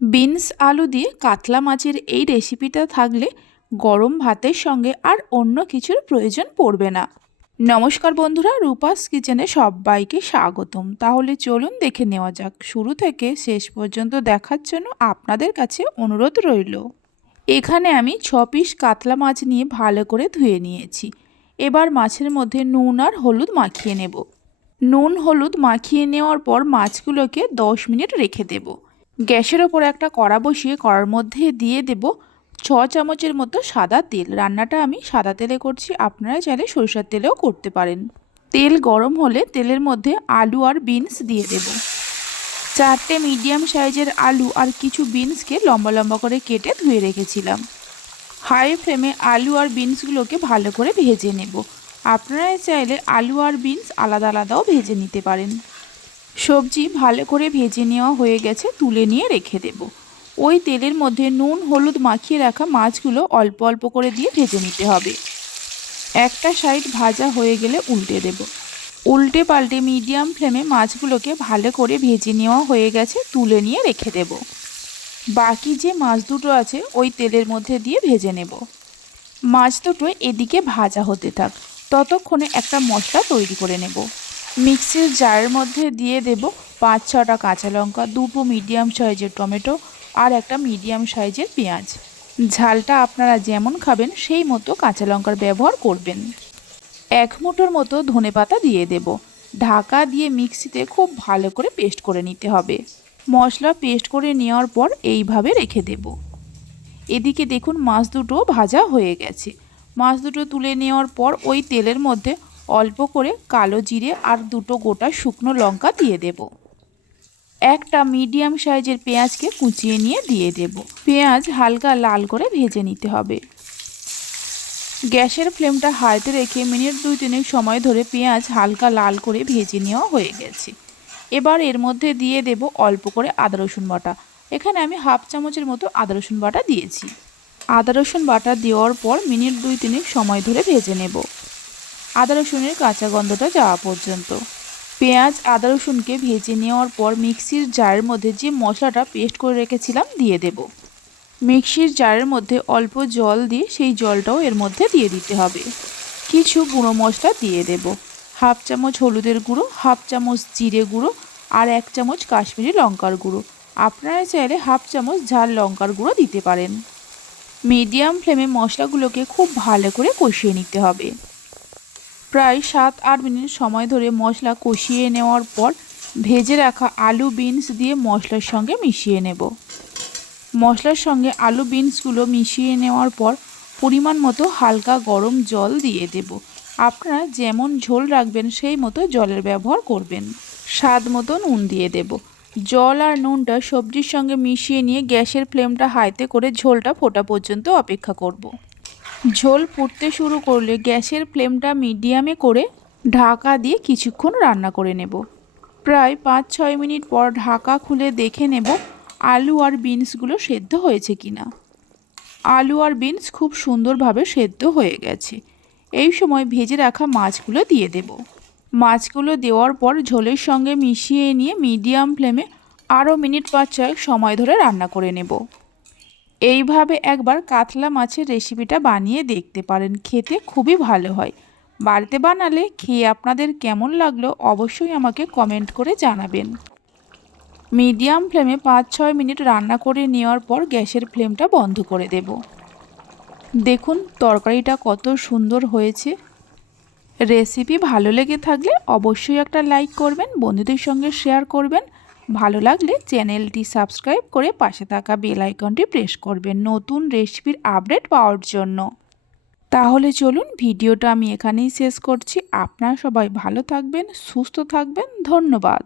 Beans আলু দিয়ে কাতলা মাছের এই রেসিপিটা থাকলে গরম ভাতের সঙ্গে আর অন্য কিছুর প্রয়োজন পড়বে না। নমস্কার বন্ধুরা, রূপাস কিচেনে সবাইকে স্বাগতম। তাহলে চলুন দেখে নেওয়া যাক। শুরু থেকে শেষ পর্যন্ত দেখার জন্য আপনাদের কাছে অনুরোধ রইল। এখানে আমি ছ পিস কাতলা মাছ নিয়ে ভালো করে ধুয়ে নিয়েছি। এবার মাছের মধ্যে নুন আর হলুদ মাখিয়ে নেব। নুন হলুদ মাখিয়ে নেওয়ার পর মাছগুলোকে দশ মিনিট রেখে দেবো। গ্যাসের ওপর একটা কড়া বসিয়ে কড়ার মধ্যে দিয়ে দেব ছ চামচের মতো সাদা তেল। রান্নাটা আমি সাদা তেলে করছি, আপনারা চাইলে সরিষার তেলেও করতে পারেন। তেল গরম হলে তেলের মধ্যে আলু আর বিনস দিয়ে দেব। চারটে মিডিয়াম সাইজের আলু আর কিছু বিনসকে লম্বা লম্বা করে কেটে ধুয়ে রেখেছিলাম। হাই ফ্লেমে আলু আর বিনসগুলোকে ভালো করে ভেজে নেব। আপনারা চাইলে আলু আর বিনস আলাদা আলাদাও ভেজে নিতে পারেন। সবজি ভালো করে ভেজে নেওয়া হয়ে গেছে, তুলে নিয়ে রেখে দেব। ওই তেলের মধ্যে নুন, হলুদ মাখিয়ে রাখা মাছগুলো অল্প অল্প করে দিয়ে ভেজে নিতে হবে। একটা সাইড ভাজা হয়ে গেলে উল্টে দেব। উল্টে পাল্টে মিডিয়াম ফ্লেমে মাছগুলোকে ভালো করে ভেজে নেওয়া হয়ে গেছে, তুলে নিয়ে রেখে দেব। বাকি যে মাছ দুটো আছে, ওই তেলের মধ্যে দিয়ে ভেজে নেব। মাছ দুটো এদিকে ভাজা হতে থাক, ততক্ষণে একটা মশলা তৈরি করে নেব। মিক্সির জারের মধ্যে দিয়ে দেব পাঁচ ছটা কাঁচা লঙ্কা দুটো মিডিয়াম সাইজের টমেটো আর একটা মিডিয়াম সাইজের পেঁয়াজ। ঝালটা আপনারা যেমন খাবেন সেই মতো কাঁচা লঙ্কার ব্যবহার করবেন। এক মুঠোর মতো ধনে পাতা দিয়ে দেব। ঢাকা দিয়ে মিক্সিতে খুব ভালো করে পেস্ট করে নিতে হবে। মশলা পেস্ট করে নেওয়ার পর এইভাবে রেখে দেব। এদিকে দেখুন মাছ দুটো ভাজা হয়ে গেছে। মাছ দুটো তুলে নেওয়ার পর ওই তেলের মধ্যে অল্প করে কালো জিরে আর দুটো গোটা শুকনো লঙ্কা দিয়ে দেব। একটা মিডিয়াম সাইজের পেঁয়াজকে কুচিয়ে নিয়ে দিয়ে দেব। পেঁয়াজ হালকা লাল করে ভেজে নিতে হবে। গ্যাসের ফ্লেমটা হাইতে রেখে মিনিট দুই তিনেক সময় ধরে পেঁয়াজ হালকা লাল করে ভেজে নেওয়া হয়ে গেছে। এবার এর মধ্যে দিয়ে দেব অল্প করে আদা রসুন বাটা। এখানে আমি হাফ চামচের মতো আদা রসুন বাটা দিয়েছি। আদা রসুন বাটা দেওয়ার পর মিনিট দুই তিনেক সময় ধরে ভেজে নেব। আদা, রসুনের কাঁচা গন্ধটা যাওয়া পর্যন্ত। পেঁয়াজ, আদা, রসুনকে ভেজে নেওয়ার পর মিক্সির জারের মধ্যে যে মশলাটা পেস্ট করে রেখেছিলাম দিয়ে দেব। মিক্সির জারের মধ্যে অল্প জল দিয়ে সেই জলটাও এর মধ্যে দিয়ে দিতে হবে। কিছু গুঁড়ো মশলা দিয়ে দেব। হাফ চামচ হলুদের গুঁড়ো, হাফ চামচ জিরে গুঁড়ো আর এক চামচ কাশ্মীরি লঙ্কার গুঁড়ো। আপনারা চাইলে হাফ চামচ ঝাল লঙ্কার গুঁড়ো দিতে পারেন। মিডিয়াম ফ্লেমে মশলাগুলোকে খুব ভালো করে কষিয়ে নিতে হবে। প্রায় সাত আট মিনিট সময় ধরে মশলা কষিয়ে নেওয়ার পর ভেজে রাখা আলু বিনস দিয়ে মশলার সঙ্গে মিশিয়ে নেব। মশলার সঙ্গে আলু বিনসগুলো মিশিয়ে নেওয়ার পর পরিমাণ মতো হালকা গরম জল দিয়ে দেব। আপনারা যেমন ঝোল রাখবেন সেই মতো জলের ব্যবহার করবেন। স্বাদ মতো নুন দিয়ে দেব। জল আর নুনটা সবজির সঙ্গে মিশিয়ে নিয়ে গ্যাসের ফ্লেমটা হাইতে করে ঝোলটা ফোটা পর্যন্ত অপেক্ষা করব। ঝোল ফুটতে শুরু করলে গ্যাসের ফ্লেমটা মিডিয়ামে করে ঢাকা দিয়ে কিছুক্ষণ রান্না করে নেব। প্রায় পাঁচ ছয় মিনিট পর ঢাকা খুলে দেখে নেব আলু আর বিনসগুলো সেদ্ধ হয়েছে কি না আলু আর বিনস খুব সুন্দরভাবে সেদ্ধ হয়ে গেছে। এই সময় ভেজে রাখা মাছগুলো দিয়ে দেব। মাছগুলো দেওয়ার পর ঝোলের সঙ্গে মিশিয়ে নিয়ে মিডিয়াম ফ্লেমে আরও মিনিট পাঁচ ছয়েক সময় ধরে রান্না করে নেব। এইভাবে একবার কাতলা মাছের রেসিপিটা বানিয়ে দেখতে পারেন, খেতে খুবই ভালো হয়। বাড়িতে বানালে খেয়ে আপনাদের কেমন লাগল অবশ্যই আমাকে কমেন্ট করে জানাবেন। মিডিয়াম ফ্লেমে পাঁচ ছয় মিনিট রান্না করে নেওয়ার পর গ্যাসের ফ্লেমটা বন্ধ করে দেব। দেখুন তরকারিটা কত সুন্দর হয়েছে। রেসিপি ভালো লেগে থাকলে অবশ্যই একটা লাইক করবেন, বন্ধুদের সঙ্গে শেয়ার করবেন। ভালো লাগলে চ্যানেলটি সাবস্ক্রাইব করে পাশে থাকা বেল আইকনটি প্রেস করবেন নতুন রেসিপির আপডেট পাওয়ার জন্য। তাহলে চলুন ভিডিওটা আমি এখানেই শেষ করছি। আপনারা সবাই ভালো থাকবেন, সুস্থ থাকবেন। ধন্যবাদ।